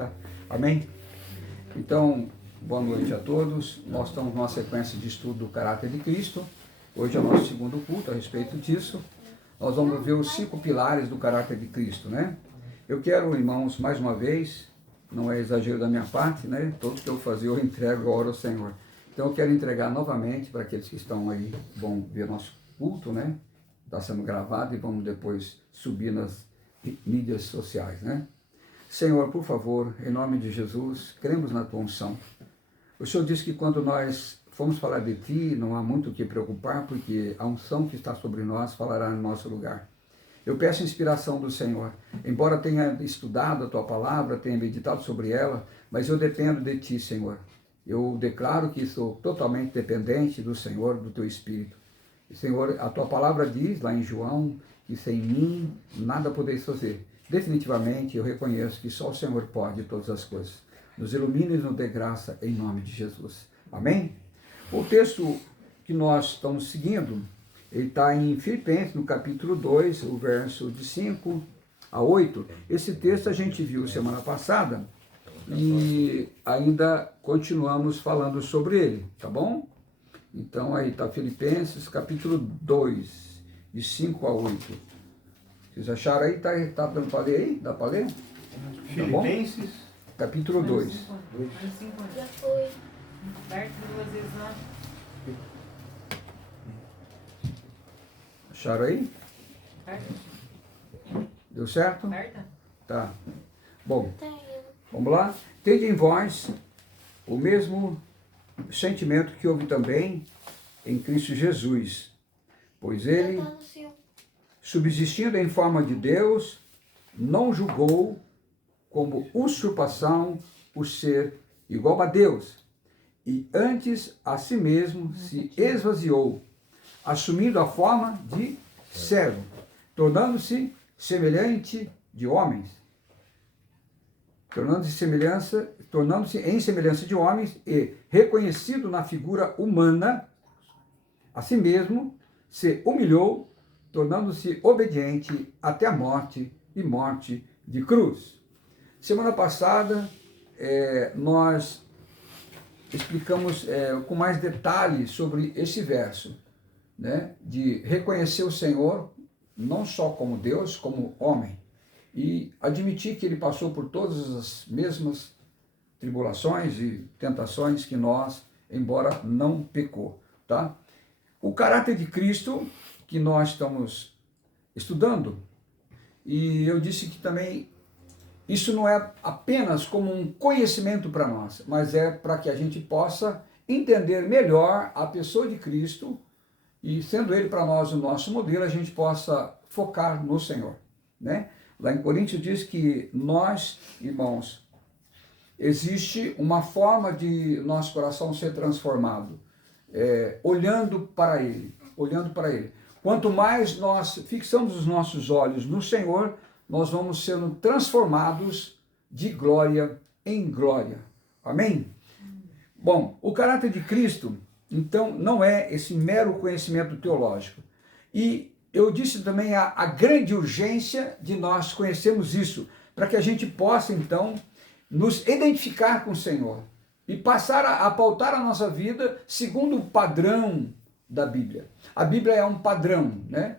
Tá? Amém? Então, boa noite a todos. Nós estamos numa sequência de estudo do caráter de Cristo. Hoje é o nosso segundo culto a respeito disso. Nós vamos ver os 5 pilares do caráter de Cristo, né? Eu quero, irmãos, mais uma vez, não é exagero da minha parte, né? Tudo que eu fazer eu entrego a hora ao Senhor. Então eu quero entregar novamente para aqueles que estão aí, vão ver nosso culto, né? Está sendo gravado e vamos depois subir nas mídias sociais, né? Senhor, por favor, em nome de Jesus, cremos na tua unção. O Senhor disse que quando nós formos falar de ti, não há muito o que preocupar, porque a unção que está sobre nós falará no nosso lugar. Eu peço inspiração do Senhor. Embora tenha estudado a tua palavra, tenha meditado sobre ela, mas eu dependo de ti, Senhor. Eu declaro que sou totalmente dependente do Senhor, do teu Espírito. Senhor, a tua palavra diz lá em João que sem mim nada podeis fazer. Definitivamente eu reconheço que só o Senhor pode todas as coisas. Nos ilumine e nos dê graça em nome de Jesus. Amém? O texto que nós estamos seguindo, ele está em Filipenses, no capítulo 2, o verso de 5 a 8. Esse texto a gente viu semana passada e ainda continuamos falando sobre ele, tá bom? Então aí está Filipenses, capítulo 2, de 5 a 8. Vocês acharam aí? Tá dando para ler aí? Dá para ler? Filipenses, tá, capítulo 2. Já foi. Perto 2 vezes lá. Acharam aí? Perto? Deu certo? Perto? Tá. Bom, Tenho. vamos lá? Tende em vós o mesmo sentimento que houve também em Cristo Jesus, pois ele, Já tá no seu. subsistindo em forma de Deus, não julgou como usurpação o ser igual a Deus, e antes a si mesmo se esvaziou, assumindo a forma de servo, tornando-se semelhante de homens, tornando-se em semelhança de homens e reconhecido na figura humana, a si mesmo se humilhou, tornando-se obediente até a morte e morte de cruz. Semana passada nós explicamos com mais detalhes sobre esse verso, né, de reconhecer o Senhor não só como Deus, como homem, e admitir que ele passou por todas as mesmas tribulações e tentações que nós, embora não pecou, tá? O caráter de Cristo que nós estamos estudando, e eu disse que também isso não é apenas como um conhecimento para nós, mas é para que a gente possa entender melhor a pessoa de Cristo e, sendo ele para nós o nosso modelo, a gente possa focar no Senhor, né? Lá em Coríntios diz que nós, irmãos, existe uma forma de nosso coração ser transformado, olhando para Ele, olhando para Ele. Quanto mais nós fixamos os nossos olhos no Senhor, nós vamos sendo transformados de glória em glória. Amém? Bom, o caráter de Cristo, então, não é esse mero conhecimento teológico. E eu disse também a grande urgência de nós conhecermos isso, para que a gente possa, então, nos identificar com o Senhor e passar a pautar a nossa vida segundo o padrão da Bíblia. A Bíblia é um padrão, né?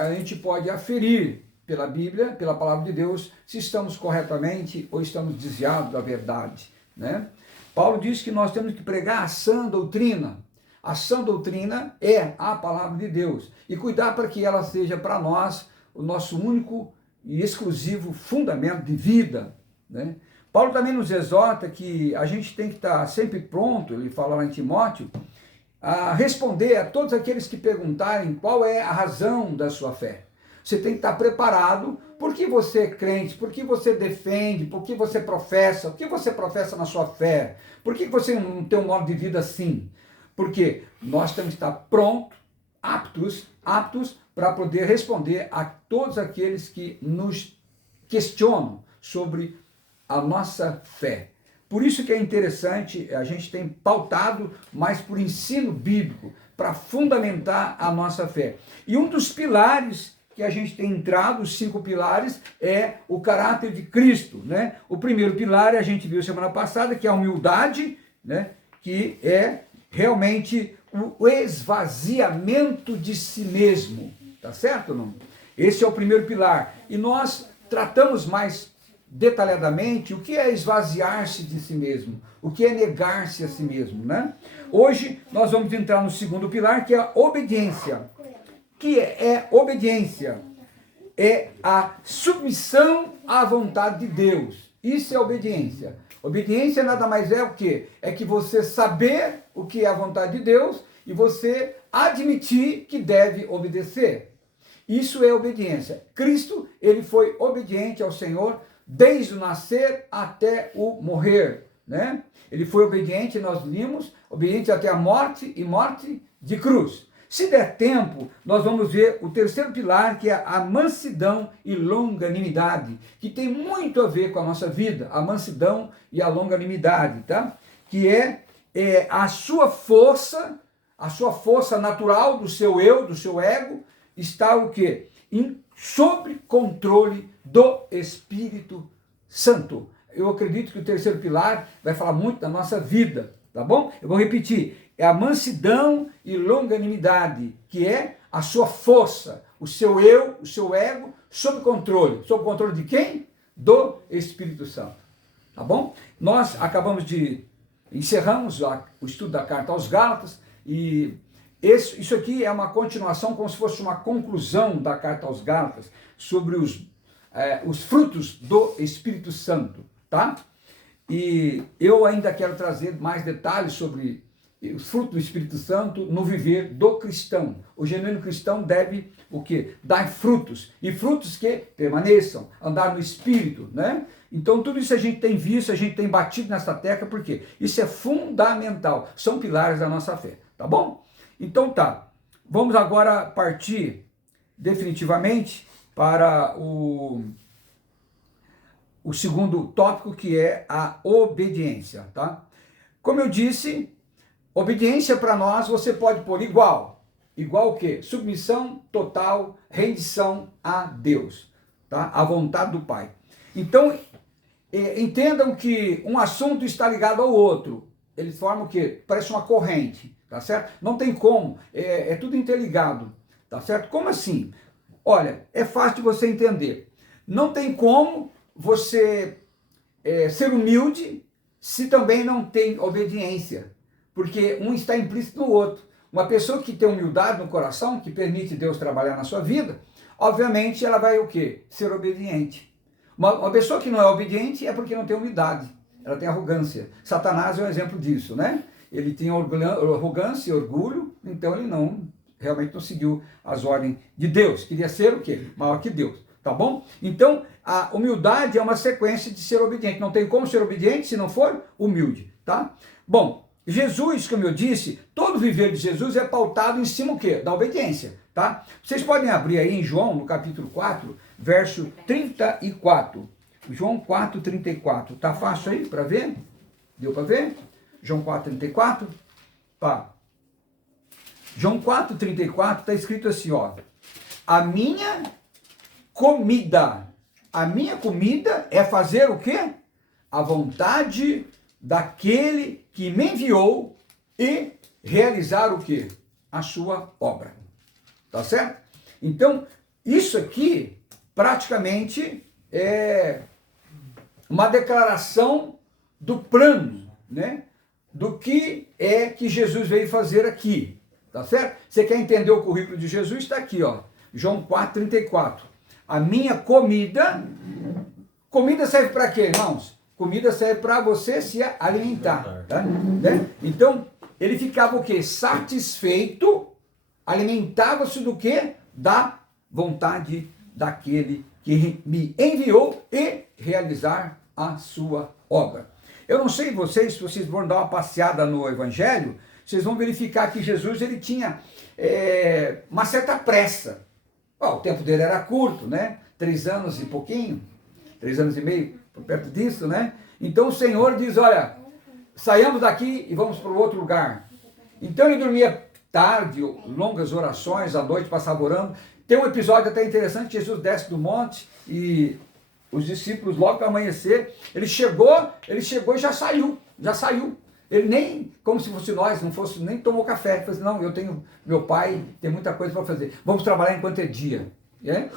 A gente pode aferir pela Bíblia, pela palavra de Deus, se estamos corretamente ou estamos desviados da verdade, né? Paulo diz que nós temos que pregar a sã doutrina. A sã doutrina é a palavra de Deus e cuidar para que ela seja para nós o nosso único e exclusivo fundamento de vida, né? Paulo também nos exorta que a gente tem que estar sempre pronto, ele fala lá em Timóteo, a responder a todos aqueles que perguntarem qual é a razão da sua fé. Você tem que estar preparado. Por que você é crente? Por que você defende? Por que você professa? O que você professa na sua fé? Por que você não tem um modo de vida assim? Porque nós temos que estar prontos, aptos para poder responder a todos aqueles que nos questionam sobre a nossa fé. Por isso que é interessante, a gente tem pautado mais por ensino bíblico, para fundamentar a nossa fé. E um dos pilares que a gente tem entrado, os 5 pilares, é o caráter de Cristo, né? O primeiro pilar, a gente viu semana passada, que é a humildade, né? Que é realmente o esvaziamento de si mesmo, tá certo ou não? Esse é o primeiro pilar. E nós tratamos mais detalhadamente o que é esvaziar-se de si mesmo, o que é negar-se a si mesmo, né? Hoje nós vamos entrar no segundo pilar, que é a obediência. Que é obediência? É a submissão à vontade de Deus. Isso é obediência. Obediência nada mais é o quê? É que você saber o que é a vontade de Deus e você admitir que deve obedecer. Isso é obediência. Cristo, ele foi obediente ao Senhor desde o nascer até o morrer, né? Ele foi obediente, nós vimos, obediente até a morte e morte de cruz. Se der tempo, nós vamos ver o terceiro pilar, que é a mansidão e longanimidade, que tem muito a ver com a nossa vida, a mansidão e a longanimidade, tá? Que é a sua força natural do seu eu, do seu ego, está o quê? Sob controle do Espírito Santo. Eu acredito que o terceiro pilar vai falar muito da nossa vida, tá bom? Eu vou repetir. É a mansidão e longanimidade, que é a sua força, o seu eu, o seu ego, sob controle. Sob controle de quem? Do Espírito Santo. Tá bom? Nós encerramos o estudo da carta aos Gálatas, e isso aqui é uma continuação, como se fosse uma conclusão da carta aos Gálatas, sobre os frutos do Espírito Santo, tá? E eu ainda quero trazer mais detalhes sobre os frutos do Espírito Santo no viver do cristão. O genuíno cristão deve o quê? Dar frutos, e frutos que permaneçam, andar no Espírito, né? Então tudo isso a gente tem visto, a gente tem batido nessa tecla, porque isso é fundamental, são pilares da nossa fé, tá bom? Então tá, vamos agora partir definitivamente para o segundo tópico, que é a obediência, tá? Como eu disse, obediência para nós você pode pôr igual o quê? Submissão total, rendição a Deus, tá? A vontade do Pai. Então, entendam que um assunto está ligado ao outro. Eles formam o quê? Parece uma corrente, tá certo? Não tem como, é tudo interligado, tá certo? Como assim? Olha, é fácil de você entender. Não tem como você ser humilde se também não tem obediência, porque um está implícito no outro. Uma pessoa que tem humildade no coração, que permite Deus trabalhar na sua vida, obviamente ela vai o quê? Ser obediente. Uma pessoa que não é obediente é porque não tem humildade, ela tem arrogância. Satanás é um exemplo disso, né? Ele tem arrogância e orgulho, então ele realmente não seguiu as ordens de Deus. Queria ser o quê? Maior que Deus, tá bom? Então, a humildade é uma sequência de ser obediente. Não tem como ser obediente se não for humilde, tá? Bom, Jesus, como eu disse, todo viver de Jesus é pautado em cima o quê? Da obediência, tá? Vocês podem abrir aí em João, no capítulo 4, verso 34. João 4, 34. Tá fácil aí para ver? Deu para ver? João 4, 34. Tá. João 4, 34 está escrito assim, ó. A minha comida é fazer o quê? A vontade daquele que me enviou e realizar o quê? A sua obra. Tá certo? Então, isso aqui praticamente é uma declaração do plano, né? Do que é que Jesus veio fazer aqui. Tá certo? Você quer entender o currículo de Jesus? Está aqui, ó. João 4, 34. A minha comida serve para quê, irmãos? Comida serve para você se alimentar, tá? Né? Então, ele ficava o quê? Satisfeito, alimentava-se do quê? Da vontade daquele que me enviou e realizar a sua obra. Eu não sei vocês, se vocês vão dar uma passeada no Evangelho, vocês vão verificar que Jesus ele tinha uma certa pressa. O tempo dele era curto, né? 3 anos e pouquinho, 3 anos e meio, por perto disso, né? Então o Senhor diz, olha, saiamos daqui e vamos para o outro lugar. Então ele dormia tarde, longas orações, à noite passava orando. tem um episódio até interessante, Jesus desce do monte e os discípulos, logo para amanhecer, ele chegou e já saiu. Ele nem, como se fosse nós, não fosse, nem tomou café. Ele falou assim, não, eu tenho, meu pai tem muita coisa para fazer. Vamos trabalhar enquanto é dia.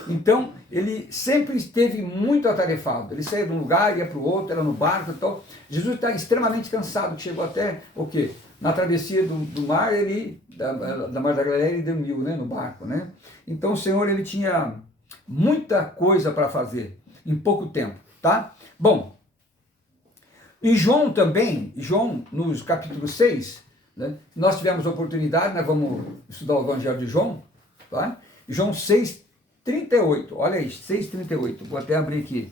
Então, ele sempre esteve muito atarefado. Ele saía de um lugar, ia para o outro, era no barco e tal. Jesus está extremamente cansado, chegou até, o quê? Na travessia do mar, da Mar da Galileia, ele dormiu, né, no barco, né? Então, o Senhor, ele tinha muita coisa para fazer em pouco tempo, tá? Bom, em João também, nos capítulo 6, né, nós tivemos a oportunidade, nós vamos estudar o Evangelho de João, tá? João 6:38, olha aí, 6:38, vou até abrir aqui,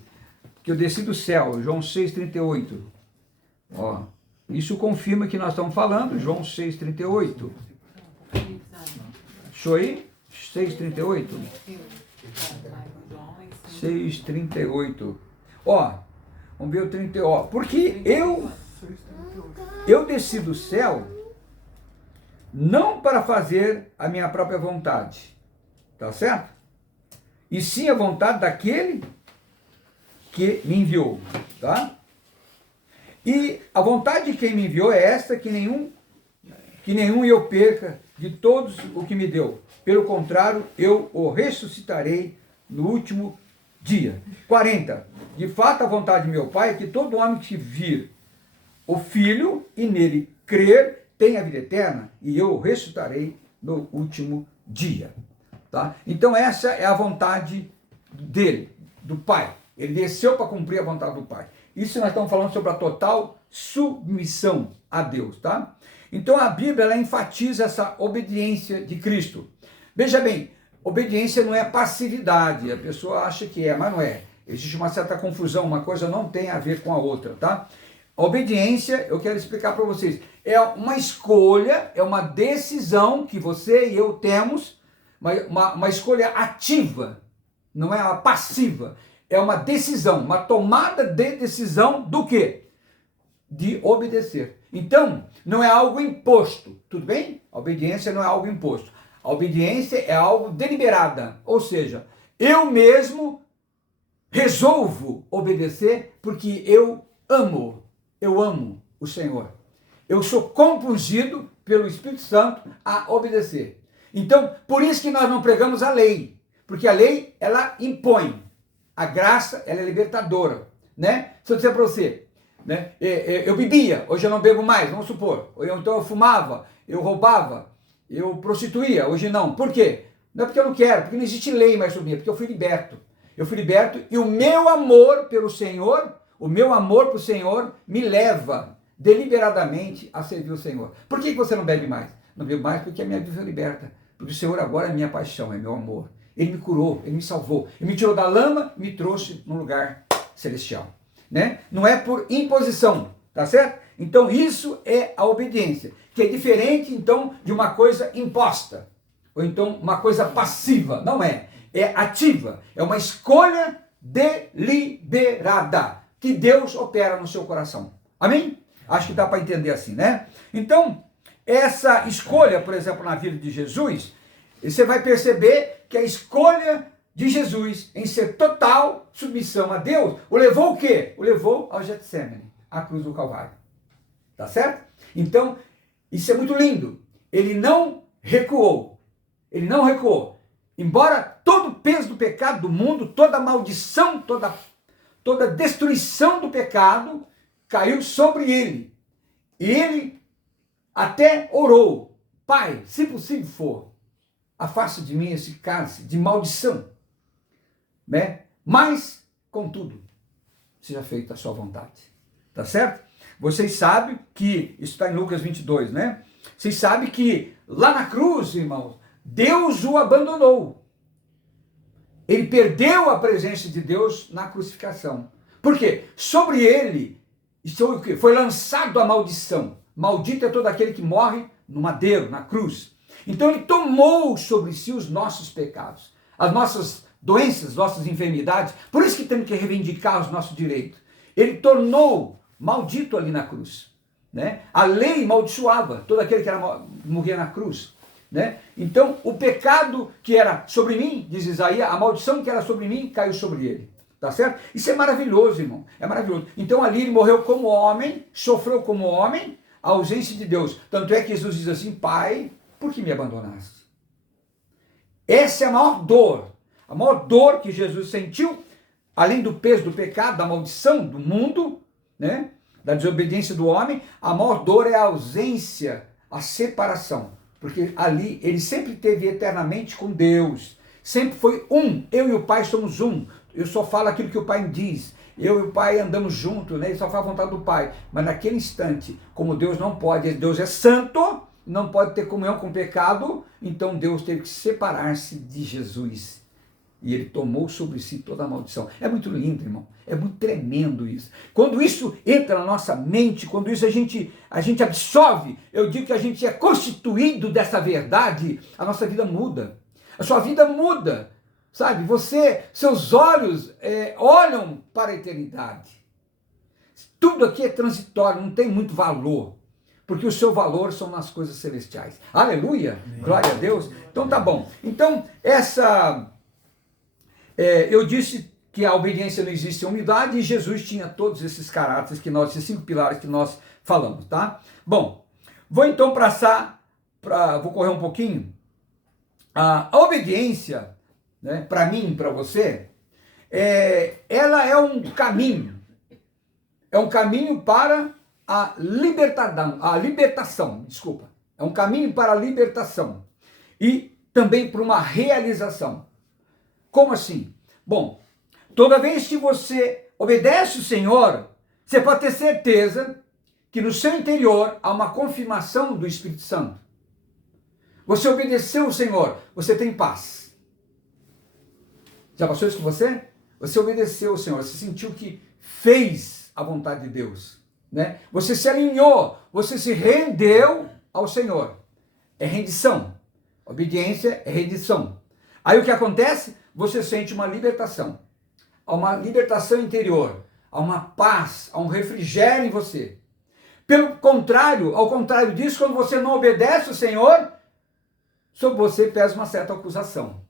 que eu desci do céu, João 6:38, ó, isso confirma que nós estamos falando, João 6:38, show aí? 6:38, 6:38, ó, vamos ver o 30, ó, porque eu desci do céu não para fazer a minha própria vontade, tá certo? E sim a vontade daquele que me enviou, tá? E a vontade de quem me enviou é esta, que nenhum eu perca de todos o que me deu. Pelo contrário, eu o ressuscitarei no último dia. 40. De fato, a vontade de meu Pai é que todo homem que vir o Filho e nele crer tenha a vida eterna, e eu o ressuscitarei no último dia. Tá? Então essa é a vontade dele, do Pai. Ele desceu para cumprir a vontade do Pai. Isso nós estamos falando sobre a total submissão a Deus. Tá? Então a Bíblia ela enfatiza essa obediência de Cristo. Veja bem, obediência não é passividade, a pessoa acha que é, mas não é. Existe uma certa confusão, uma coisa não tem a ver com a outra, tá? A obediência, eu quero explicar para vocês, é uma escolha, é uma decisão que você e eu temos, uma escolha ativa, não é uma passiva, é uma decisão, uma tomada de decisão do quê? De obedecer. Então, não é algo imposto, tudo bem? A obediência não é algo imposto. A obediência é algo deliberada, ou seja, eu mesmo resolvo obedecer porque eu amo o Senhor. Eu sou compungido pelo Espírito Santo a obedecer. Então, por isso que nós não pregamos a lei, porque a lei, ela impõe. A graça, ela é libertadora, né? Se eu disser para você, né, eu bebia, hoje eu não bebo mais, vamos supor, então eu fumava, eu roubava, eu prostituía, hoje não. Por quê? Não é porque eu não quero, porque não existe lei mais sobre mim, é porque eu fui liberto. Eu fui liberto e o meu amor pelo Senhor, o meu amor para o Senhor me leva deliberadamente a servir o Senhor. Por que você não bebe mais? Não bebo mais porque a minha vida foi liberta. Porque o Senhor agora é minha paixão, é meu amor. Ele me curou, Ele me salvou. Ele me tirou da lama e me trouxe num lugar celestial. Né? Não é por imposição, tá certo? Então isso é a obediência, que é diferente então de uma coisa imposta, ou então uma coisa passiva, não é. É ativa, é uma escolha deliberada, que Deus opera no seu coração. Amém? Acho que dá para entender assim, né? Então, essa escolha, por exemplo, na vida de Jesus, você vai perceber que a escolha de Jesus em ser total submissão a Deus, o levou o quê? O levou ao Getsemane, à cruz do Calvário. Tá certo? Então, isso é muito lindo. Ele não recuou. Ele não recuou. Embora todo o peso do pecado do mundo, toda a maldição, toda a destruição do pecado caiu sobre ele. E ele até orou: Pai, se possível for, afasta de mim esse cálice de maldição. Né? Mas, contudo, seja feita a sua vontade. Tá certo? Vocês sabem que, isso está em Lucas 22, né? Vocês sabem que lá na cruz, irmãos, Deus o abandonou. Ele perdeu a presença de Deus na crucificação. Por quê? Sobre ele foi lançado a maldição. Maldito é todo aquele que morre no madeiro, na cruz. Então ele tomou sobre si os nossos pecados, as nossas doenças, nossas enfermidades. Por isso que temos que reivindicar os nossos direitos. Ele tornou maldito ali na cruz. Né? A lei maldiçoava todo aquele que morria na cruz. né? Então, o pecado que era sobre mim, diz Isaías, a maldição que era sobre mim, caiu sobre ele. Tá certo? Isso é maravilhoso, irmão. É maravilhoso. Então, ali ele morreu como homem, sofreu como homem, a ausência de Deus. Tanto é que Jesus diz assim, Pai, por que me abandonaste? Essa é a maior dor que Jesus sentiu, além do peso do pecado, da maldição do mundo, né? Da desobediência do homem, a maior dor é a ausência, a separação. Porque ali ele sempre esteve eternamente com Deus. Sempre foi um. Eu e o Pai somos um. Eu só falo aquilo que o Pai me diz. Eu e o Pai andamos juntos, né? Ele só faz a vontade do Pai. Mas naquele instante, como Deus não pode, Deus é santo, não pode ter comunhão com o pecado, então Deus teve que separar-se de Jesus. E ele tomou sobre si toda a maldição. É muito lindo, irmão. É muito tremendo isso. Quando isso entra na nossa mente, quando isso a gente absorve, eu digo que a gente é constituído dessa verdade, a nossa vida muda. A sua vida muda. Sabe, seus olhos olham para a eternidade. Tudo aqui é transitório, não tem muito valor. Porque o seu valor são nas coisas celestiais. Aleluia! Amém. Glória a Deus. Então tá bom. Então, eu disse que a obediência não existe em humildade e Jesus tinha todos esses caráteres, esses 5 pilares que nós falamos, tá? Bom, vou então vou correr um pouquinho. A obediência, né, para mim e para você, ela é um caminho. É um caminho para a libertação, desculpa. É um caminho para a libertação. E também para uma realização. Como assim? Bom, toda vez que você obedece o Senhor, você pode ter certeza que no seu interior há uma confirmação do Espírito Santo. Você obedeceu o Senhor, você tem paz. Já passou isso com você? Você obedeceu o Senhor, você sentiu que fez a vontade de Deus, né? Você se alinhou, você se rendeu ao Senhor. É rendição. Obediência é rendição. Aí o que acontece? Você sente uma libertação. Há uma libertação interior, há uma paz, há um refrigério em você. Pelo contrário, ao contrário disso, quando você não obedece o Senhor, sobre você pesa uma certa acusação,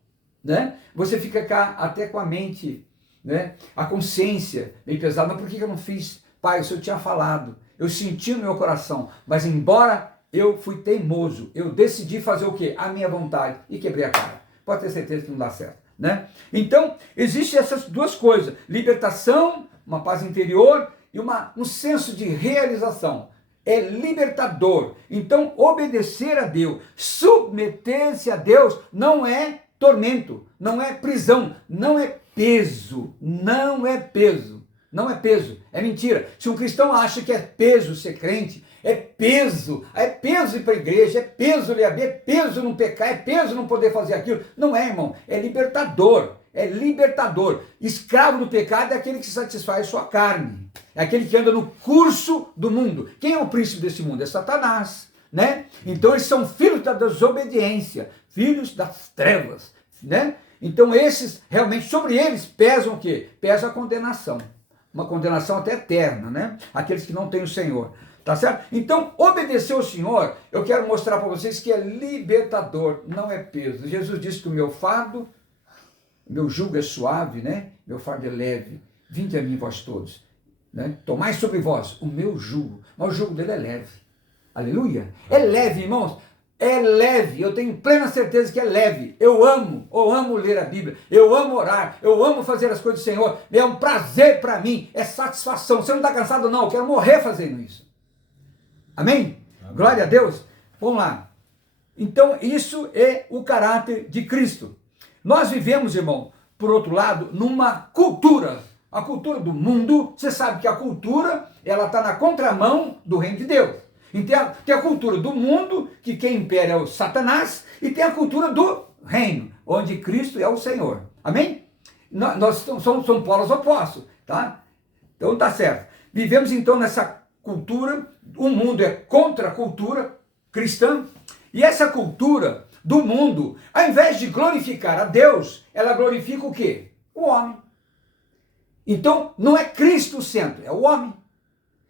né? Você fica até com a mente, né? A consciência bem pesada. Mas por que eu não fiz? Pai, o Senhor tinha falado, eu senti no meu coração, mas embora eu fui teimoso, eu decidi fazer o quê? A minha vontade e quebrei a cara. Pode ter certeza que não dá certo, né? Então, existem essas duas coisas, libertação, uma paz interior e um senso de realização. É libertador. Então, obedecer a Deus, submeter-se a Deus não é tormento, não é prisão, não é peso, não é peso. Não é peso, é mentira. Se um cristão acha que é peso ser crente, é peso ir para a igreja, é peso ler a Bíblia, é peso não pecar, é peso não poder fazer aquilo. Não é, irmão, é libertador, é libertador. Escravo do pecado é aquele que satisfaz sua carne, é aquele que anda no curso do mundo. Quem é o príncipe desse mundo? É Satanás, né? Então eles são filhos da desobediência, filhos das trevas, né? Então esses, realmente, sobre eles pesam o quê? Pesa a condenação. Uma condenação até eterna, né? Aqueles que não têm o Senhor, tá certo? Então, obedecer ao Senhor, eu quero mostrar para vocês que é libertador, não é peso. Jesus disse que o meu fardo, meu jugo é suave, né? Meu fardo é leve. Vinde a mim, vós todos, né? Tomai sobre vós o meu jugo, mas o jugo dele é leve. Aleluia! É leve, irmãos. É leve, eu tenho plena certeza que é leve. Eu amo ler a Bíblia, eu amo orar, eu amo fazer as coisas do Senhor. É um prazer para mim, é satisfação. Você não está cansado não, eu quero morrer fazendo isso. Amém? Amém? Glória a Deus. Vamos lá. Então isso é o caráter de Cristo. Nós vivemos, irmão, por outro lado, numa cultura. A cultura do mundo, você sabe que a cultura, ela está na contramão do reino de Deus. Então, tem a cultura do mundo, que quem impera é o Satanás, e tem a cultura do reino, onde Cristo é o Senhor. Amém? Nós somos polos opostos, tá? Então tá certo. Vivemos então nessa cultura, o mundo é contra a cultura cristã, e essa cultura do mundo, ao invés de glorificar a Deus, ela glorifica o quê? O homem. Então, não é Cristo o centro, é o homem.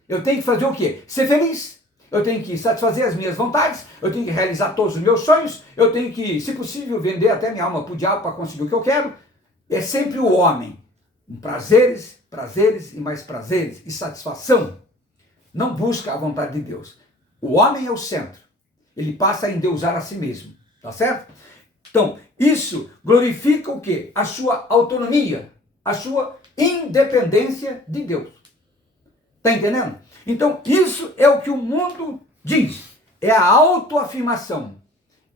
Eu tenho que fazer o quê? Ser feliz. eu tenho que satisfazer as minhas vontades, eu tenho que realizar todos os meus sonhos, eu tenho que, se possível, vender até minha alma para o diabo para conseguir o que eu quero. É sempre o homem. Prazeres, prazeres e mais prazeres e satisfação. Não busca a vontade de Deus. O homem é o centro. Ele passa a endeusar a si mesmo. Tá certo? Então, isso glorifica o quê? A sua autonomia, a sua independência de Deus. Tá entendendo? Então, isso é o que o mundo diz. É a autoafirmação.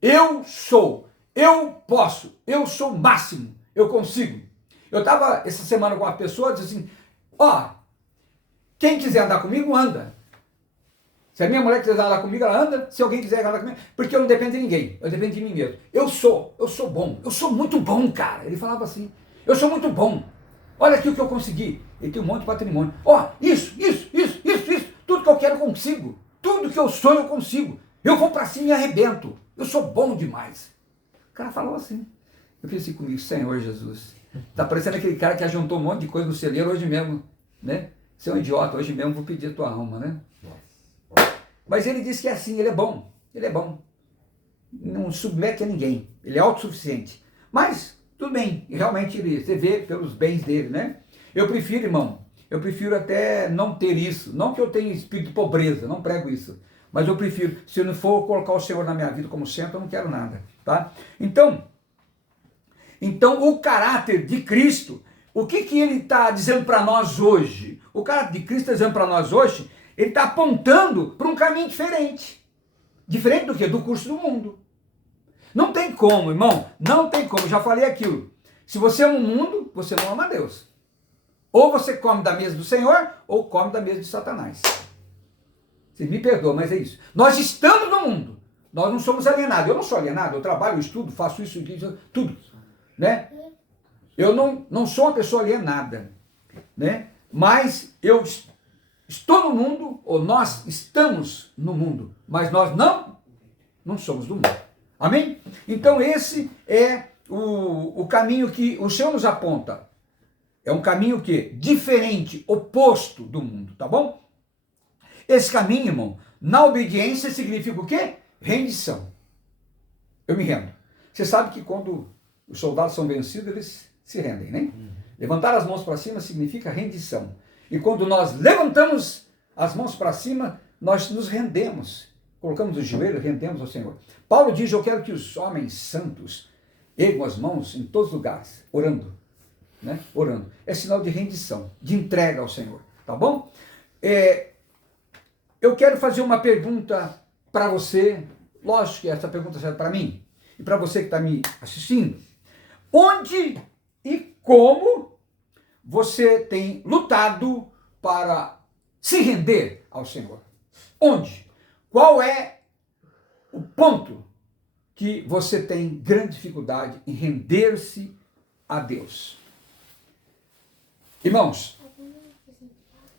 Eu sou, eu posso, eu sou o máximo, eu consigo. Eu estava essa semana com uma pessoa, disse assim, ó, quem quiser andar comigo, anda. Se a minha mulher quiser andar comigo, ela anda. Se alguém quiser andar comigo, porque eu não dependo de ninguém, eu dependo de mim mesmo. Eu sou bom, eu sou muito bom, cara. Ele falava assim, eu sou muito bom. Olha aqui o que eu consegui. Ele tem um monte de patrimônio. Ó, isso, tudo que eu quero eu consigo. Tudo que eu sonho eu consigo. Eu vou pra cima e arrebento. Eu sou bom demais. O cara falou assim. Eu pensei comigo, Senhor Jesus, tá parecendo aquele cara que ajuntou um monte de coisa no celeiro hoje mesmo, né? Você é um idiota, hoje mesmo vou pedir a tua alma, né? Mas ele disse que é assim, ele é bom, não submete a ninguém, ele é autossuficiente. Mas, tudo bem, realmente você vê pelos bens dele, né? Eu prefiro, irmão, até não ter isso, não que eu tenha espírito de pobreza, não prego isso, mas eu prefiro, se eu não for colocar o Senhor na minha vida como centro, eu não quero nada, tá? Então o caráter de Cristo, o que ele está dizendo para nós hoje? O caráter de Cristo está dizendo para nós hoje, ele está apontando para um caminho diferente. Diferente do quê? Do curso do mundo. Não tem como, irmão, não tem como, já falei aquilo. Se você ama o mundo, você não ama Deus. Ou você come da mesa do Senhor, ou come da mesa de Satanás. Vocês me perdoam, mas é isso. Nós estamos no mundo, nós não somos alienados. Eu não sou alienado, eu trabalho, eu estudo, faço isso, tudo. Né? Eu não sou uma pessoa alienada, né? Mas eu estou no mundo, ou nós estamos no mundo, mas nós não somos do mundo. Amém? Então esse é o caminho que o Senhor nos aponta. É um caminho que diferente, oposto do mundo, tá bom? Esse caminho, irmão, na obediência significa o quê? Rendição. Eu me rendo. Você sabe que quando os soldados são vencidos, eles se rendem, né? Levantar as mãos para cima significa rendição. E quando nós levantamos as mãos para cima, nós nos rendemos. Colocamos o joelho, rendemos ao Senhor. Paulo diz, eu quero que os homens santos ergam as mãos em todos os lugares, orando. Né? Orando. É sinal de rendição, de entrega ao Senhor. Tá bom? Eu quero fazer uma pergunta para você. Lógico que essa pergunta serve para mim. E para você que está me assistindo. Onde e como você tem lutado para se render ao Senhor? Onde? Qual é o ponto que você tem grande dificuldade em render-se a Deus? Irmãos,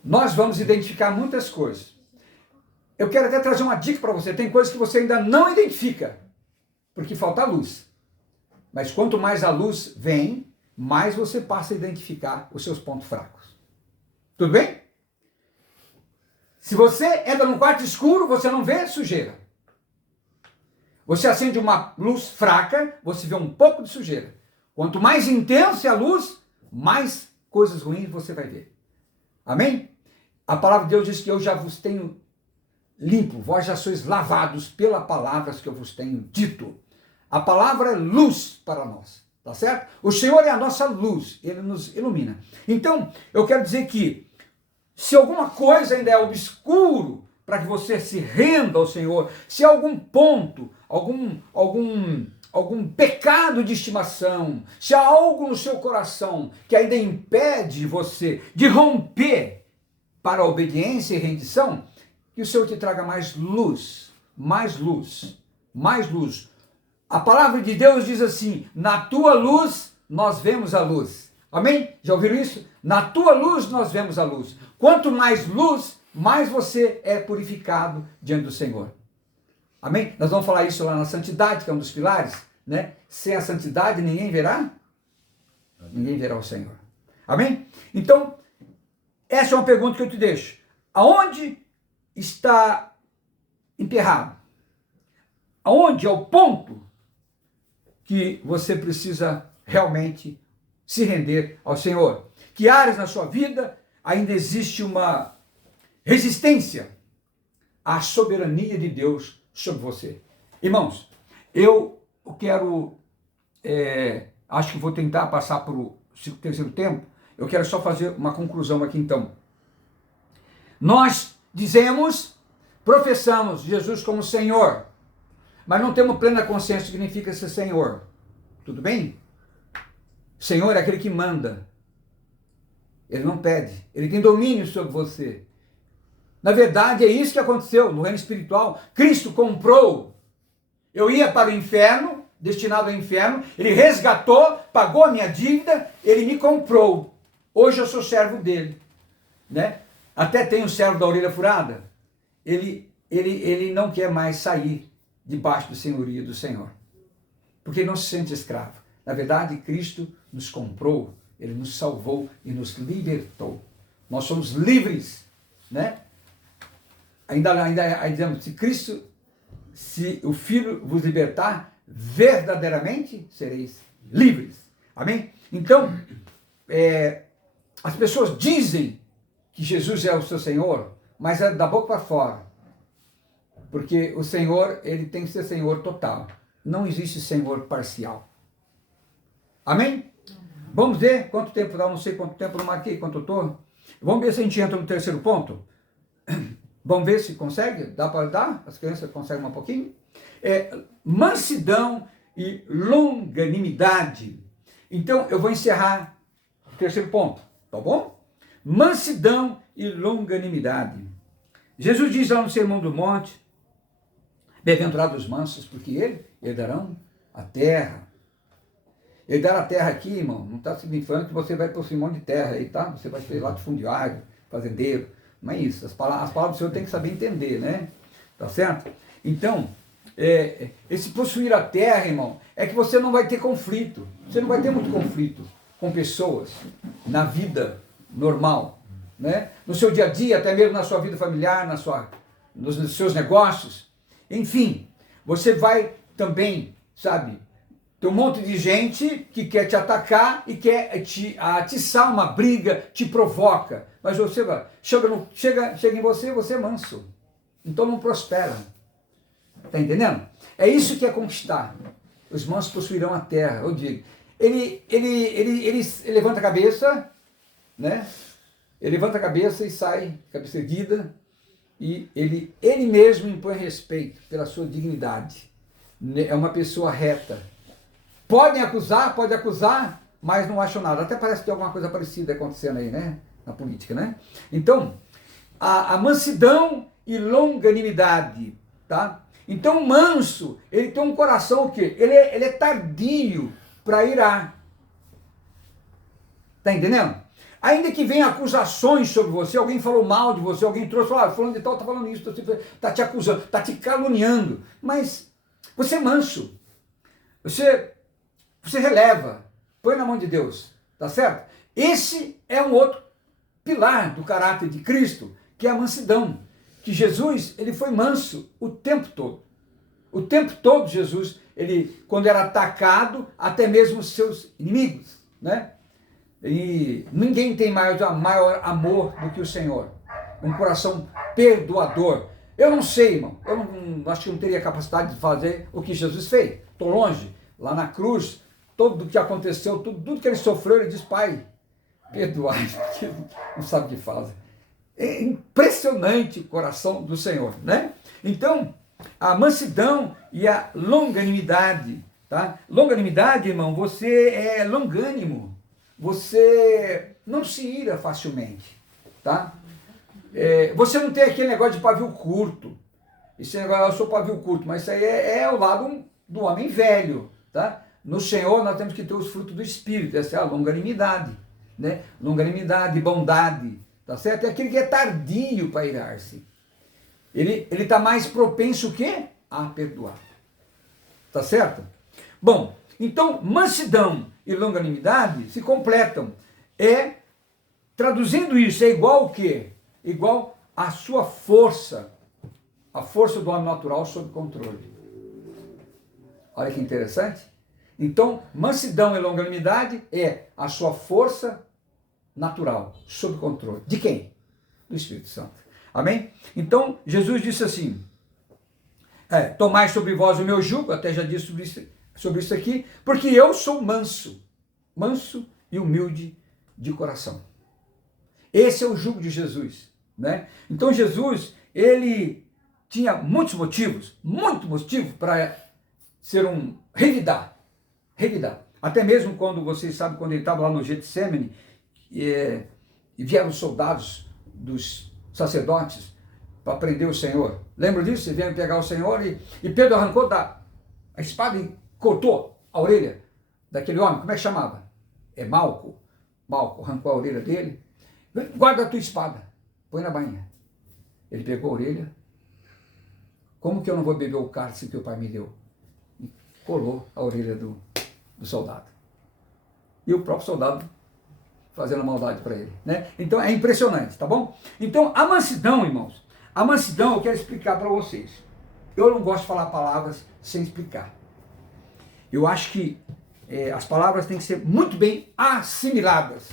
nós vamos identificar muitas coisas. Eu quero até trazer uma dica para você. Tem coisas que você ainda não identifica, porque falta luz. Mas quanto mais a luz vem, mais você passa a identificar os seus pontos fracos. Tudo bem? Se você entra num quarto escuro, você não vê sujeira. Você acende uma luz fraca, você vê um pouco de sujeira. Quanto mais intensa é a luz, mais coisas ruins você vai ver. Amém? A palavra de Deus diz que eu já vos tenho limpo, vós já sois lavados pelas palavras que eu vos tenho dito. A palavra é luz para nós, tá certo? O Senhor é a nossa luz, Ele nos ilumina. Então, eu quero dizer que, se alguma coisa ainda é obscuro para que você se renda ao Senhor, se há algum ponto, algum pecado de estimação, se há algo no seu coração que ainda impede você de romper para a obediência e rendição, que o Senhor te traga mais luz, mais luz, mais luz. A palavra de Deus diz assim, na tua luz nós vemos a luz. Amém? Já ouviram isso? Na tua luz nós vemos a luz. Quanto mais luz, mais você é purificado diante do Senhor. Amém? Nós vamos falar isso lá na santidade, que é um dos pilares, né? Sem a santidade ninguém verá? Ninguém verá o Senhor. Amém? Então, essa é uma pergunta que eu te deixo. Aonde está emperrado. Aonde é o ponto que você precisa realmente se render ao Senhor? Que áreas na sua vida ainda existe uma resistência à soberania de Deus sobre você? Irmãos, eu quero, acho que vou tentar passar para o terceiro tempo. Eu quero só fazer uma conclusão aqui então. Nós dizemos, professamos Jesus como Senhor, mas não temos plena consciência do que significa ser Senhor. Tudo bem? Senhor é aquele que manda. Ele não pede. Ele tem domínio sobre você. Na verdade, é isso que aconteceu no reino espiritual. Cristo comprou. Eu ia para o inferno, destinado ao inferno. Ele resgatou, pagou a minha dívida. Ele me comprou. Hoje eu sou servo dele. Né? Até tem o servo da orelha furada. Ele não quer mais sair debaixo do senhorio do Senhor. Porque ele não se sente escravo. Na verdade, Cristo nos comprou, ele nos salvou e nos libertou. Nós somos livres, né? Ainda dizemos, se o Filho vos libertar, verdadeiramente sereis livres. Amém? Então, as pessoas dizem que Jesus é o seu Senhor, mas é da boca para fora. Porque o Senhor, ele tem que ser Senhor total. Não existe Senhor parcial. Amém? Vamos ver quanto tempo dá, não sei quanto tempo, não marquei quanto eu estou. Vamos ver se a gente entra no terceiro ponto. Vamos ver se consegue, dá para dar? As crianças conseguem um pouquinho? Mansidão e longanimidade. Então, eu vou encerrar o terceiro ponto, tá bom? Mansidão e longanimidade. Jesus diz lá no Sermão do Monte, bem-aventurados os mansos, porque eles herdarão a terra. Herdar a terra aqui, irmão, não está significando que você vai possuir um monte de terra aí, tá? Você vai ser latifundiário, fazendeiro. Não é isso. As palavras do Senhor tem que saber entender, né? Tá certo? Então, esse possuir a terra, irmão, é que você não vai ter conflito. Você não vai ter muito conflito com pessoas na vida normal, né? No seu dia a dia, até mesmo na sua vida familiar, nos seus negócios. Enfim, você vai também, sabe, tem um monte de gente que quer te atacar e quer te atiçar uma briga, te provoca. Mas você chega em você, você é manso. Então não prospera. Está entendendo? É isso que é conquistar. Os mansos possuirão a terra. Eu digo, ele levanta a cabeça, né? Ele levanta a cabeça e sai, cabeça erguida, e ele mesmo impõe respeito pela sua dignidade. É uma pessoa reta. Pode acusar, mas não acham nada. Até parece que tem alguma coisa parecida acontecendo aí, né? Na política, né? Então, a mansidão e longanimidade, tá? Então, o manso, ele tem um coração o quê? Ele é tardio para irar. Tá entendendo? Ainda que venham acusações sobre você, alguém falou mal de você, alguém trouxe, falou, fulano de tal tá falando isso, tá te acusando, tá te caluniando. Mas você é manso. Você releva, põe na mão de Deus, tá certo? Esse é um outro pilar do caráter de Cristo, que é a mansidão. Que Jesus, ele foi manso o tempo todo. O tempo todo Jesus, ele, quando era atacado, até mesmo os seus inimigos, né? E ninguém tem maior amor do que o Senhor. Um coração perdoador. Eu não sei, irmão, acho que não teria capacidade de fazer o que Jesus fez. Estou longe, lá na cruz, tudo o que aconteceu, tudo que ele sofreu, ele diz, Pai, perdoai, porque não sabe o que faz. É impressionante o coração do Senhor, né? Então, a mansidão e a longanimidade, tá? Longanimidade, irmão, você é longânimo, você não se ira facilmente, tá? Você não tem aquele negócio de pavio curto. Esse negócio, eu sou pavio curto, mas isso aí é o lado do homem velho, tá? No Senhor nós temos que ter os frutos do Espírito, essa é a longanimidade, né? Longanimidade, bondade, tá certo? É aquele que é tardio para irar-se. Ele está mais propenso o quê? A perdoar. Tá certo? Bom, então mansidão e longanimidade se completam. Traduzindo isso, é igual o quê? Igual a sua força a força do homem natural sob controle. Olha que interessante. Então, mansidão e longanimidade é a sua força natural sob controle. De quem? Do Espírito Santo. Amém? Então, Jesus disse assim, tomai sobre vós o meu jugo, até já disse sobre isso aqui, porque eu sou manso e humilde de coração. Esse é o jugo de Jesus, né? Então Jesus, ele tinha muitos motivos para ser revidar. Até mesmo quando, vocês sabem, quando ele estava lá no Getsemane, e vieram os soldados dos sacerdotes para prender o Senhor. Lembra disso? Eles vieram pegar o Senhor e Pedro arrancou a espada e cortou a orelha daquele homem. Como é que chamava? Malco. Malco arrancou a orelha dele. Guarda a tua espada, põe na bainha. Ele pegou a orelha. Como que eu não vou beber o cálice que o Pai me deu? E colou a orelha do soldado. E o próprio soldado fazendo maldade para ele, né? Então é impressionante, tá bom? Então a mansidão, irmãos, a mansidão eu quero explicar para vocês. Eu não gosto de falar palavras sem explicar. Eu acho que as palavras têm que ser muito bem assimiladas,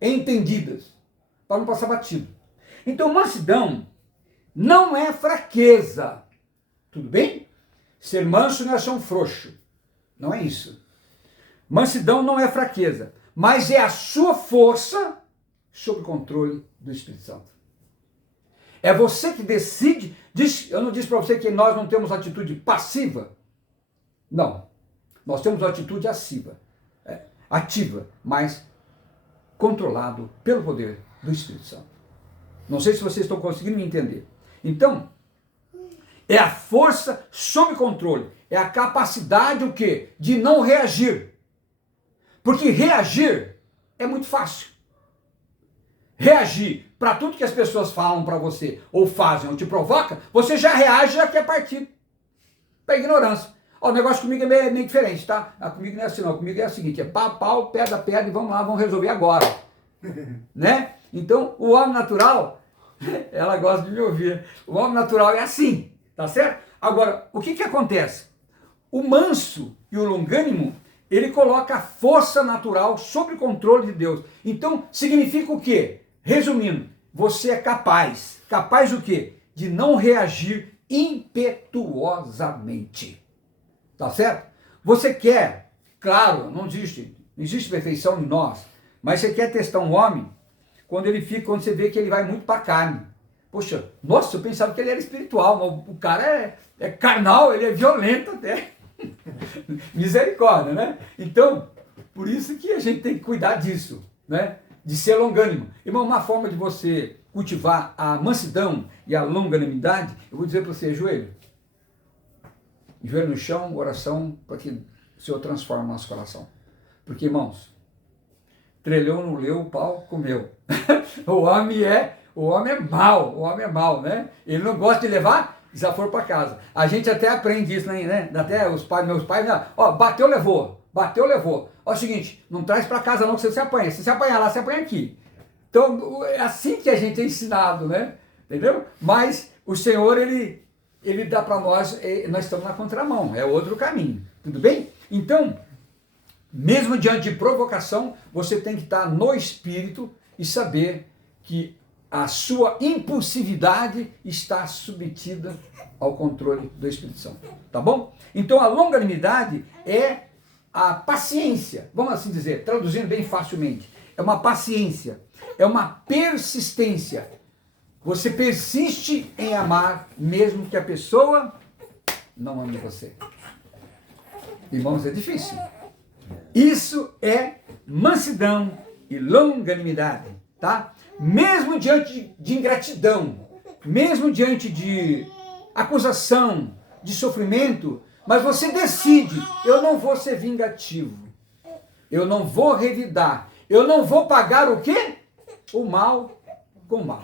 entendidas, para não passar batido. Então mansidão não é fraqueza, tudo bem? Ser manso não é ser um frouxo, não é isso. Mansidão não é fraqueza, mas é a sua força sob o controle do Espírito Santo. É você que decide. Eu não disse para você que nós não temos atitude passiva. Não. Nós temos atitude ativa, mas controlado pelo poder do Espírito Santo. Não sei se vocês estão conseguindo me entender. Então, é a força sob controle. É a capacidade o quê? De não reagir. Porque reagir é muito fácil. Reagir para tudo que as pessoas falam para você, ou fazem, ou te provoca, você já reage, já quer partir para a ignorância. O negócio comigo é meio diferente, tá? Comigo não é assim não, comigo é o seguinte, é pau, pedra, e vamos lá, vamos resolver agora. Né? Então, o homem natural, ela gosta de me ouvir, o homem natural é assim, tá certo? Agora, o que acontece? O manso e o longânimo, ele coloca a força natural sob o controle de Deus. Então, significa o quê? Resumindo, você é capaz do quê? De não reagir impetuosamente. Tá certo? Você quer, claro, não existe perfeição em nós, mas você quer testar um homem quando você vê que ele vai muito para a carne. Poxa, nossa, eu pensava que ele era espiritual, mas o cara é carnal, ele é violento até. Misericórdia, né? Então, por isso que a gente tem que cuidar disso, né? De ser longânimo. Irmão, uma forma de você cultivar a mansidão e a longanimidade, eu vou dizer para você, joelho no chão, oração, para que o Senhor transforme o nosso coração. Porque, irmãos, trelhou, não leu, o pau comeu. O homem é mau, né? Ele não gosta de levar desaforo para casa. A gente até aprende isso, né? Até meus pais, bateu, levou. Ó, o seguinte, não traz para casa não, que você se apanha. Se você apanhar lá, você apanha aqui. Então, é assim que a gente é ensinado, né? Entendeu? Mas o Senhor, ele dá para nós estamos na contramão, é outro caminho. Tudo bem? Então, mesmo diante de provocação, você tem que estar no Espírito e saber que a sua impulsividade está submetida ao controle do Espírito Santo. Tá bom? Então, a longanimidade é a paciência, vamos assim dizer, traduzindo bem facilmente, é uma paciência, é uma persistência. Você persiste em amar, mesmo que a pessoa não ame você. Irmãos, é difícil. Isso é mansidão e longanimidade, tá? Mesmo diante de ingratidão, mesmo diante de acusação, de sofrimento, mas você decide, eu não vou ser vingativo, eu não vou revidar, eu não vou pagar o quê? O mal com o mal.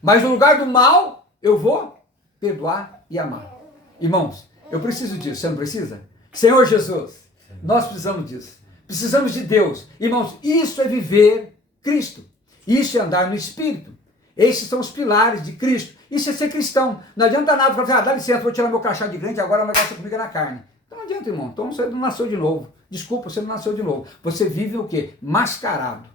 Mas no lugar do mal, eu vou perdoar e amar. Irmãos, eu preciso disso, você não precisa? Senhor Jesus, nós precisamos disso. Precisamos de Deus. Irmãos, isso é viver Cristo. Isso é andar no Espírito. Esses são os pilares de Cristo. Isso é ser cristão. Não adianta nada falar assim, dá licença, vou tirar meu crachá de crente, agora o negócio comigo é na carne. Então não adianta, irmão. Então você não nasceu de novo. Desculpa, você não nasceu de novo. Você vive o quê? Mascarado.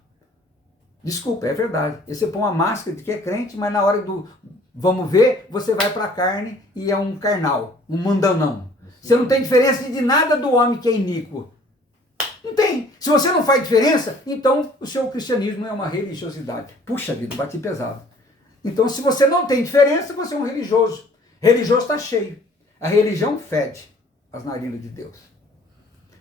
Desculpa, é verdade. E você põe uma máscara de que é crente, mas na hora do vamos ver, você vai para a carne e é um carnal, um mundanão. Você não tem diferença de nada do homem que é iníquo. Não tem. Se você não faz diferença, então o seu cristianismo é uma religiosidade. Puxa vida, bati pesado. Então, se você não tem diferença, você é um religioso. Religioso está cheio. A religião fede as narinas de Deus.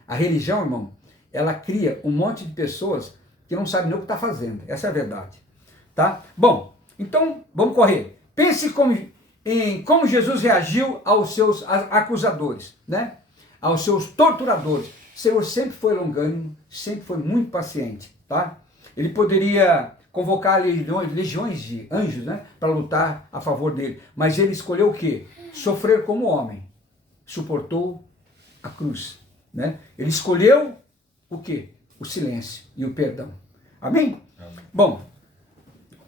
A religião, irmão, ela cria um monte de pessoas que não sabem nem o que está fazendo. Essa é a verdade. Tá? Bom, então, vamos correr. Pense em como Jesus reagiu aos seus acusadores, né? Aos seus torturadores. O Senhor sempre foi longânimo, sempre foi muito paciente, tá? Ele poderia convocar legiões de anjos, né, para lutar a favor dele, mas ele escolheu o quê? Sofrer como homem. Suportou a cruz, né? Ele escolheu o quê? O silêncio e o perdão. Amém? Amém. Bom,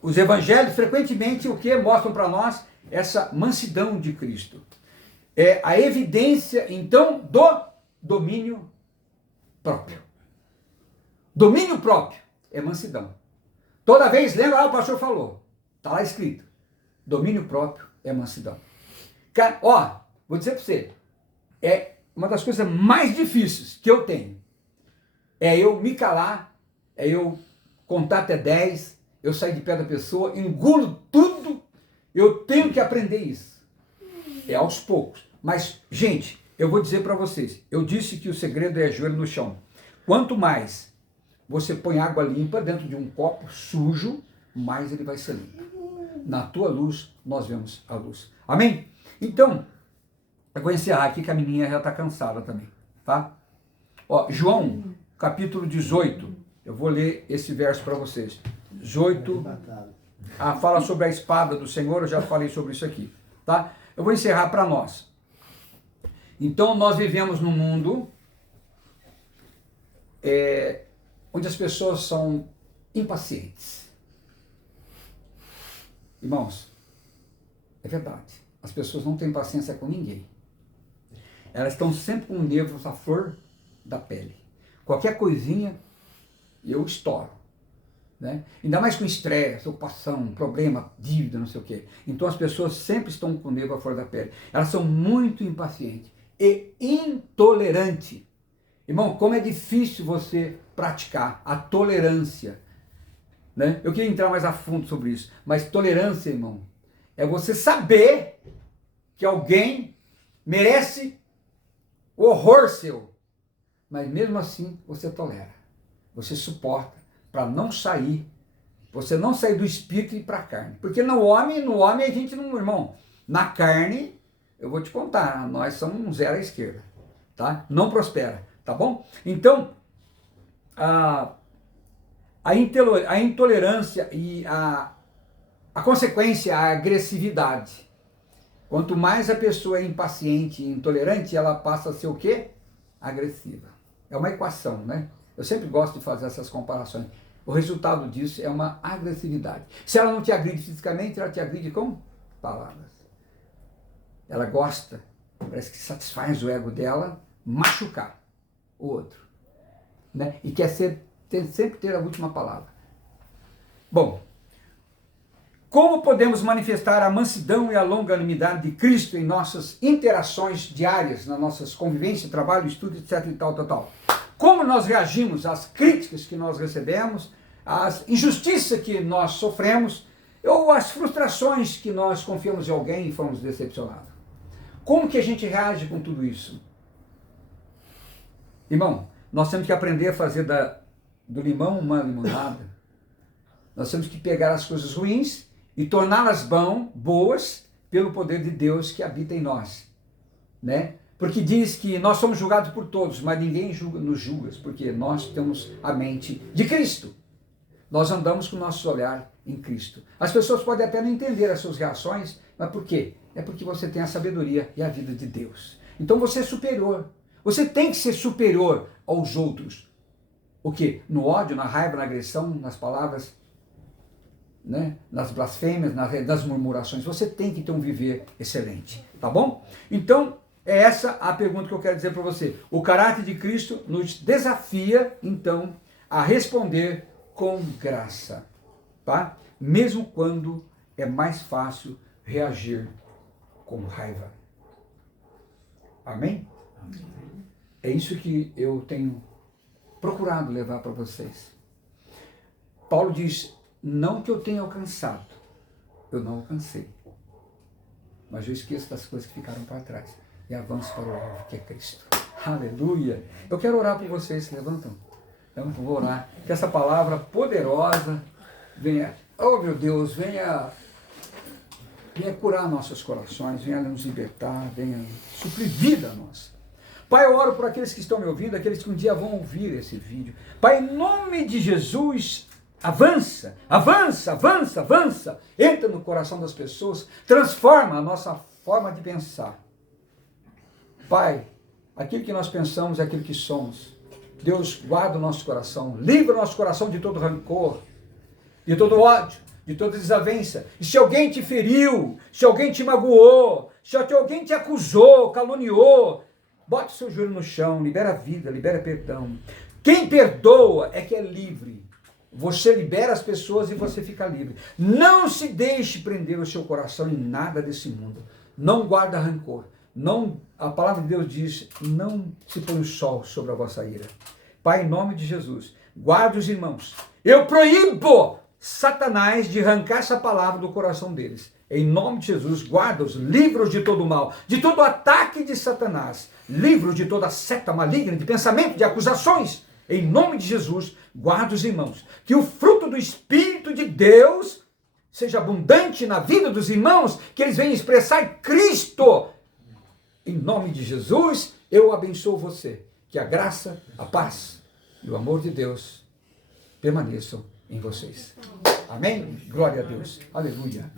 os evangelhos frequentemente o que mostram para nós essa mansidão de Cristo. É a evidência, então, do domínio próprio. Domínio próprio é mansidão. Toda vez, lembra, o pastor falou, está lá escrito, domínio próprio é mansidão. Ó, vou dizer para você, é uma das coisas mais difíceis que eu tenho, é eu me calar, é eu contar até 10, eu sair de pé da pessoa, engulo tudo, eu tenho que aprender isso. É aos poucos. Mas, gente, eu vou dizer para vocês, eu disse que o segredo é joelho no chão. Quanto mais você põe água limpa dentro de um copo sujo, mais ele vai ser limpo. Na tua luz, nós vemos a luz. Amém? Então, eu vou encerrar aqui que a menina já está cansada também, tá? Ó, João, capítulo 18, eu vou ler esse verso para vocês. 18, fala sobre a espada do Senhor, eu já falei sobre isso aqui, tá? Eu vou encerrar para nós. Então, nós vivemos num mundo onde as pessoas são impacientes. Irmãos, é verdade. As pessoas não têm paciência com ninguém. Elas estão sempre com nervos à flor da pele. Qualquer coisinha, eu estouro. Né? Ainda mais com estresse, ocupação, problema, dívida, não sei o quê. Então as pessoas sempre estão com o nervo à flor da pele. Elas são muito impacientes e intolerantes. Irmão, como é difícil você praticar a tolerância. Né? Eu queria entrar mais a fundo sobre isso. Mas tolerância, irmão, é você saber que alguém merece o horror seu. Mas mesmo assim, você tolera. Você suporta para não sair. Você não sair do espírito e ir para a carne. Porque no homem a gente não, irmão, na carne, eu vou te contar, nós somos um zero à esquerda. Tá? Não prospera. Tá bom? Então, a intolerância e a consequência, a agressividade. Quanto mais a pessoa é impaciente e intolerante, ela passa a ser o quê? Agressiva. É uma equação, né? Eu sempre gosto de fazer essas comparações. O resultado disso é uma agressividade. Se ela não te agride fisicamente, ela te agride com palavras. Ela gosta, parece que satisfaz o ego dela, machucar o outro. Né? E quer sempre ter a última palavra. Bom, como podemos manifestar a mansidão e a longanimidade de Cristo em nossas interações diárias, nas nossas convivências, trabalho, estudo, etc. e tal. Como nós reagimos às críticas que nós recebemos, às injustiças que nós sofremos, ou às frustrações que nós confiamos em alguém e fomos decepcionados. Como que a gente reage com tudo isso? Irmão, nós temos que aprender a fazer do limão uma limonada. Nós temos que pegar as coisas ruins e torná-las boas pelo poder de Deus que habita em nós. Né? Porque diz que nós somos julgados por todos, mas ninguém nos julga, porque nós temos a mente de Cristo. Nós andamos com o nosso olhar em Cristo. As pessoas podem até não entender as suas reações, mas por quê? É porque você tem a sabedoria e a vida de Deus. Então você é superior. Você tem que ser superior aos outros. O quê? No ódio, na raiva, na agressão, nas palavras. né, nas blasfêmias, nas murmurações. Você tem que ter um viver excelente, tá bom? Então, é essa a pergunta que eu quero dizer para você. O caráter de Cristo nos desafia, então, a responder com graça, tá? Mesmo quando é mais fácil reagir com raiva. Amém? É isso que eu tenho procurado levar para vocês. Paulo diz, não que eu tenha alcançado, eu não alcancei, mas eu esqueço das coisas que ficaram para trás e avanço para o alvo, que é Cristo. Aleluia! Eu quero orar por vocês, se levantam. Então, eu vou orar, que essa palavra poderosa venha, oh meu Deus, venha curar nossos corações, venha nos libertar, venha suprir vida nossa. Pai, eu oro por aqueles que estão me ouvindo, aqueles que um dia vão ouvir esse vídeo. Pai, em nome de Jesus, avança, avança, avança, avança. Entra no coração das pessoas, transforma a nossa forma de pensar. Pai, aquilo que nós pensamos é aquilo que somos. Deus, guarda o nosso coração, livra o nosso coração de todo rancor, de todo ódio, de toda desavença. E se alguém te feriu, se alguém te magoou, se alguém te acusou, caluniou, bota o seu joelho no chão, libera a vida, libera perdão. Quem perdoa é que é livre. Você libera as pessoas e você fica livre. Não se deixe prender o seu coração em nada desse mundo. Não guarda rancor. Não, a palavra de Deus diz, não se põe o sol sobre a vossa ira. Pai, em nome de Jesus, guarde os irmãos. Eu proíbo Satanás de arrancar essa palavra do coração deles. Em nome de Jesus, guarda-os, livra-os de todo mal, de todo ataque de Satanás, livra-os de toda seta maligna, de pensamento, de acusações. Em nome de Jesus, guarda os irmãos. Que o fruto do Espírito de Deus seja abundante na vida dos irmãos, que eles venham expressar Cristo. Em nome de Jesus, eu abençoo você. Que a graça, a paz e o amor de Deus permaneçam em vocês. Amém? Glória a Deus. Aleluia.